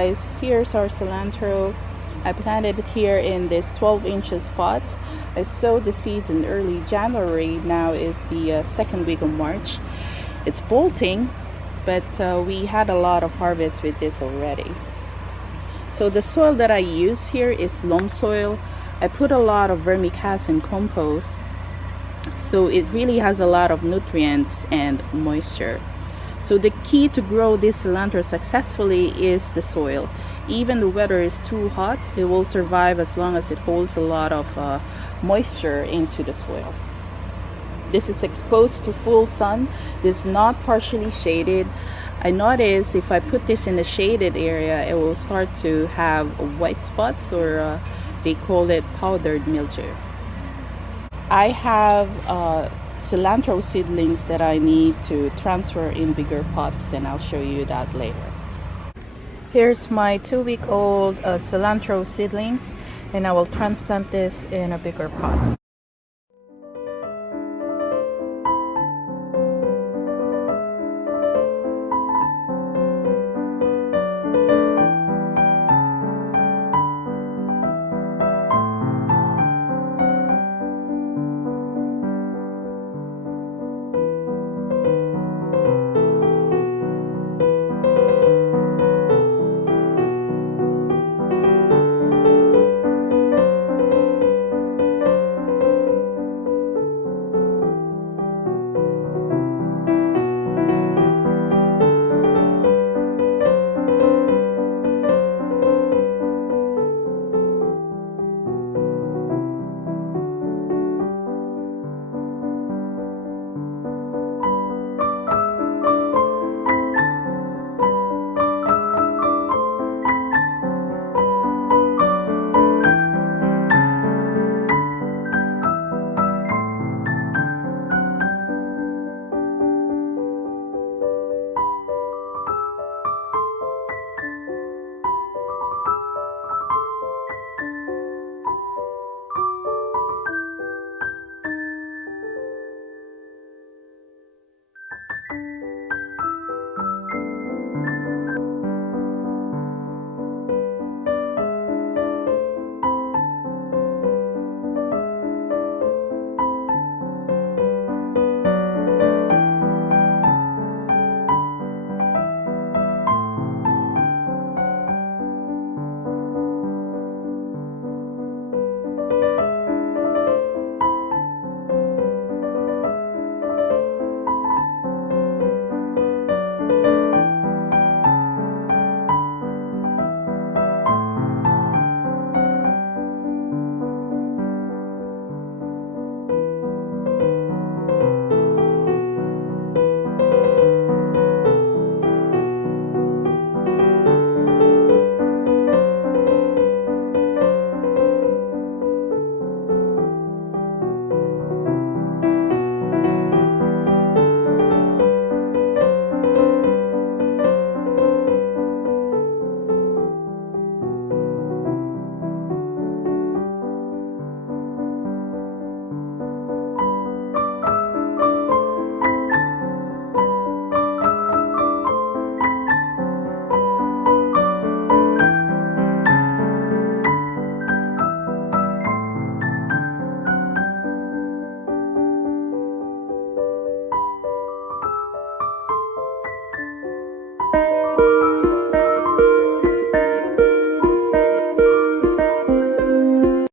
guys, here's our cilantro. I planted it here in this 12 inches pot. I sowed the seeds in early January. Now is the second week of March. It's bolting, but we had a lot of harvest with this already. So the soil that I use here is loam soil. I put a lot of vermicast and compost, so it really has a lot of nutrients and moisture. So the key to grow this cilantro successfully is the soil. Even the weather is too hot, it will survive as long as it holds a lot of moisture into the soil. This is exposed to full sun. This is not partially shaded. I notice if I put this in a shaded area, it will start to have white spots, or they call it powdered mildew. I have cilantro seedlings that I need to transfer in bigger pots, and I'll show you that later. Here's my 2-week-old cilantro seedlings, and I will transplant this in a bigger pot.